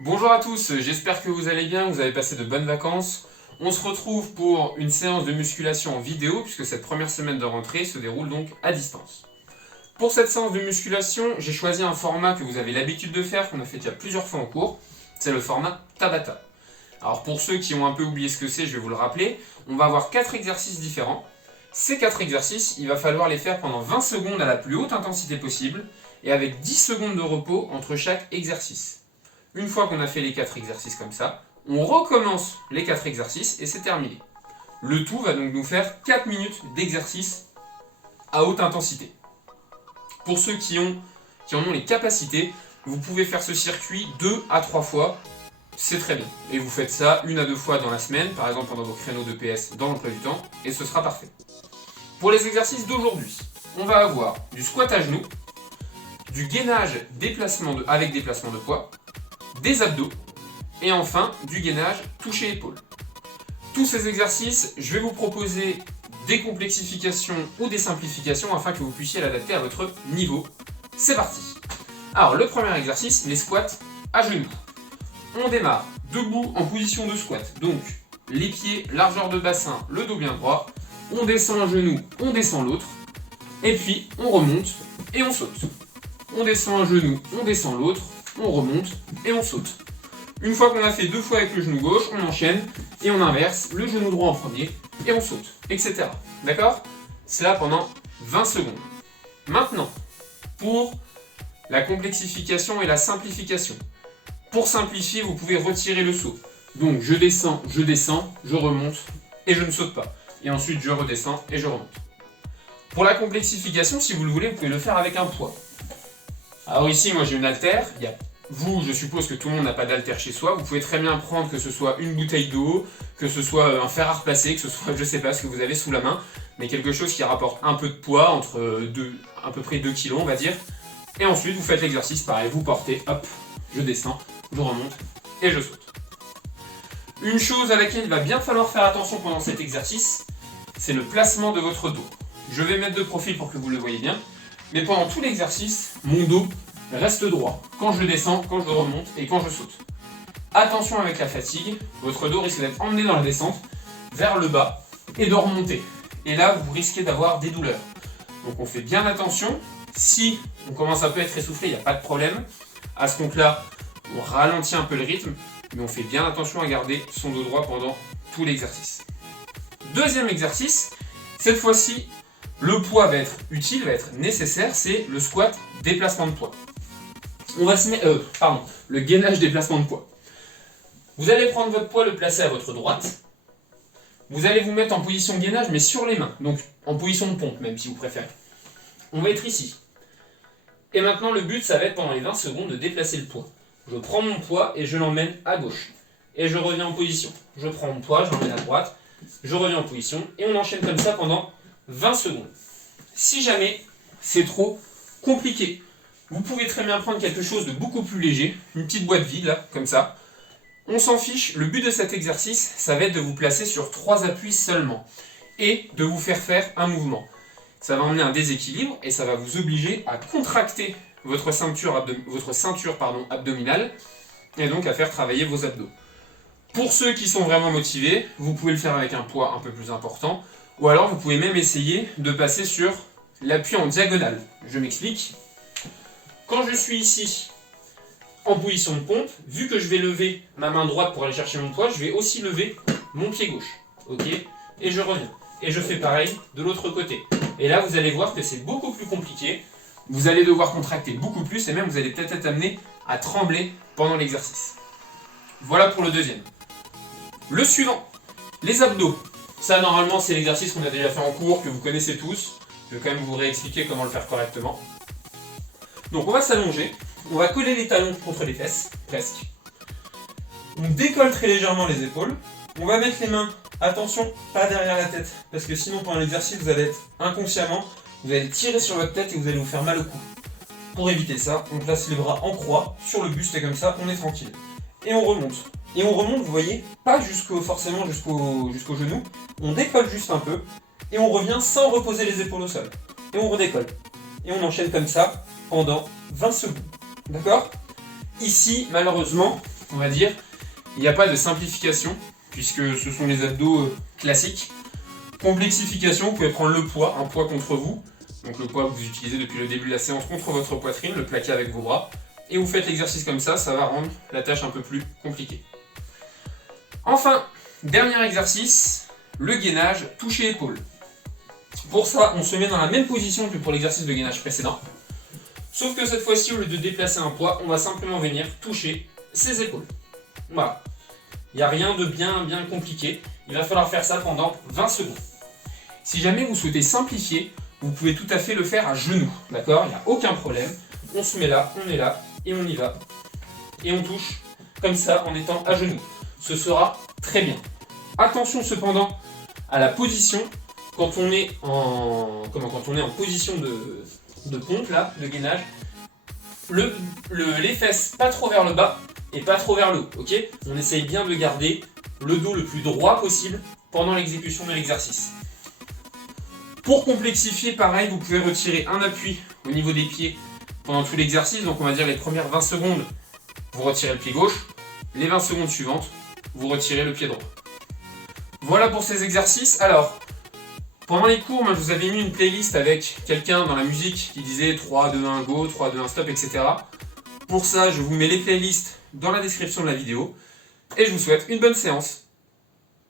Bonjour à tous, j'espère que vous allez bien, vous avez passé de bonnes vacances. On se retrouve pour une séance de musculation en vidéo puisque cette première semaine de rentrée se déroule donc à distance. Pour cette séance de musculation, j'ai choisi un format que vous avez l'habitude de faire, qu'on a fait déjà plusieurs fois en cours, c'est le format Tabata. Alors pour ceux qui ont un peu oublié ce que c'est, je vais vous le rappeler, on va avoir 4 exercices différents. Ces 4 exercices, il va falloir les faire pendant 20 secondes à la plus haute intensité possible et avec 10 secondes de repos entre chaque exercice. Une fois qu'on a fait les 4 exercices comme ça, on recommence les 4 exercices et c'est terminé. Le tout va donc nous faire 4 minutes d'exercice à haute intensité. Pour ceux qui en ont les capacités, vous pouvez faire ce circuit 2 à 3 fois, c'est très bien. Et vous faites ça 1 à 2 fois dans la semaine, par exemple pendant vos créneaux de PS dans l'emploi du temps, et ce sera parfait. Pour les exercices d'aujourd'hui, on va avoir du squat à genoux, du gainage avec déplacement de poids, des abdos, et enfin du gainage touché épaule. Tous ces exercices, je vais vous proposer des complexifications ou des simplifications afin que vous puissiez l'adapter à votre niveau. C'est parti. Alors le premier exercice, les squats à genoux. On démarre debout en position de squat, donc les pieds, largeur de bassin, le dos bien droit. On descend un genou, on descend l'autre, et puis on remonte et on saute. On descend un genou, on descend l'autre, on remonte et on saute. Une fois qu'on a fait 2 fois avec le genou gauche, on enchaîne et on inverse le genou droit en premier et on saute, etc. D'accord? C'est là pendant 20 secondes. Maintenant, pour la complexification et la simplification. Pour simplifier, vous pouvez retirer le saut. Donc je descends, je remonte et je ne saute pas. Et ensuite je redescends et je remonte. Pour la complexification, si vous le voulez, vous pouvez le faire avec un poids. Alors ici, moi j'ai une haltère. Vous, je suppose que tout le monde n'a pas d'haltère chez soi. Vous pouvez très bien prendre que ce soit une bouteille d'eau, que ce soit un fer à repasser, que ce soit, je sais pas, ce que vous avez sous la main, mais quelque chose qui rapporte un peu de poids, à peu près 2 kg, on va dire. Et ensuite, vous faites l'exercice, pareil, vous portez, hop, je descends, je remonte et je saute. Une chose à laquelle il va bien falloir faire attention pendant cet exercice, c'est le placement de votre dos. Je vais mettre de profil pour que vous le voyez bien. Mais pendant tout l'exercice, mon dos reste droit quand je descends, quand je remonte et quand je saute. Attention avec la fatigue, votre dos risque d'être emmené dans la descente vers le bas et de remonter. Et là, vous risquez d'avoir des douleurs. Donc on fait bien attention. Si on commence un peu à être essoufflé, il n'y a pas de problème. À ce compte-là, on ralentit un peu le rythme, mais on fait bien attention à garder son dos droit pendant tout l'exercice. Deuxième exercice, cette fois-ci, le poids va être utile, va être nécessaire, c'est le squat déplacement de poids. On va se mettre, le gainage déplacement de poids. Vous allez prendre votre poids, le placer à votre droite. Vous allez vous mettre en position de gainage, mais sur les mains, donc en position de pompe, même si vous préférez. On va être ici. Et maintenant, le but, ça va être pendant les 20 secondes de déplacer le poids. Je prends mon poids et je l'emmène à gauche. Et je reviens en position. Je prends mon poids, je l'emmène à droite, je reviens en position, et on enchaîne comme ça pendant 20 secondes. Si jamais c'est trop compliqué, vous pouvez très bien prendre quelque chose de beaucoup plus léger, une petite boîte vide là, comme ça. On s'en fiche, le but de cet exercice, ça va être de vous placer sur 3 appuis seulement et de vous faire faire un mouvement. Ça va emmener un déséquilibre et ça va vous obliger à contracter votre ceinture abdominale et donc à faire travailler vos abdos. Pour ceux qui sont vraiment motivés, vous pouvez le faire avec un poids un peu plus important. Ou alors vous pouvez même essayer de passer sur l'appui en diagonale. Je m'explique. Quand je suis ici en position de pompe, vu que je vais lever ma main droite pour aller chercher mon poids, je vais aussi lever mon pied gauche. Ok? Et je reviens. Et je fais pareil de l'autre côté. Et là vous allez voir que c'est beaucoup plus compliqué. Vous allez devoir contracter beaucoup plus et même vous allez peut-être être amené à trembler pendant l'exercice. Voilà pour le deuxième. Le suivant, les abdos. Ça, normalement, c'est l'exercice qu'on a déjà fait en cours, que vous connaissez tous. Je vais quand même vous réexpliquer comment le faire correctement. Donc, on va s'allonger. On va coller les talons contre les fesses, presque. On décolle très légèrement les épaules. On va mettre les mains, attention, pas derrière la tête. Parce que sinon, pendant l'exercice, vous allez être inconsciemment, vous allez tirer sur votre tête et vous allez vous faire mal au cou. Pour éviter ça, on place les bras en croix sur le buste et comme ça, on est tranquille. Et on remonte. Et on remonte, vous voyez, pas forcément jusqu'au genou. On décolle juste un peu et on revient sans reposer les épaules au sol. Et on redécolle. Et on enchaîne comme ça pendant 20 secondes. D'accord? Ici, malheureusement, on va dire. Il n'y a pas de simplification, puisque ce sont les abdos classiques. Complexification, vous pouvez prendre le poids, un poids contre vous. Donc le poids que vous utilisez depuis le début de la séance contre votre poitrine, le plaquer avec vos bras. Et vous faites l'exercice comme ça va rendre la tâche un peu plus compliquée. Enfin, dernier exercice, le gainage toucher-épaule. Pour ça, on se met dans la même position que pour l'exercice de gainage précédent. Sauf que cette fois-ci, au lieu de déplacer un poids, on va simplement venir toucher ses épaules. Voilà. Il n'y a rien de bien compliqué. Il va falloir faire ça pendant 20 secondes. Si jamais vous souhaitez simplifier, vous pouvez tout à fait le faire à genoux. D'accord? Il n'y a aucun problème. On se met là, on est là, et on y va. Et on touche comme ça en étant à genoux. Ce sera très bien. Attention cependant à la position quand on est en position de pompe là, de gainage. Les fesses pas trop vers le bas et pas trop vers le haut. Ok? On essaye bien de garder le dos le plus droit possible pendant l'exécution de l'exercice. Pour complexifier, pareil, vous pouvez retirer un appui au niveau des pieds pendant tout l'exercice. Donc on va dire les premières 20 secondes, vous retirez le pied gauche. Les 20 secondes suivantes, vous retirez le pied droit. Voilà pour ces exercices. Alors, pendant les cours, moi, je vous avais mis une playlist avec quelqu'un dans la musique qui disait 3, 2, 1, go, 3, 2, 1, stop, etc. Pour ça, je vous mets les playlists dans la description de la vidéo. Et je vous souhaite une bonne séance.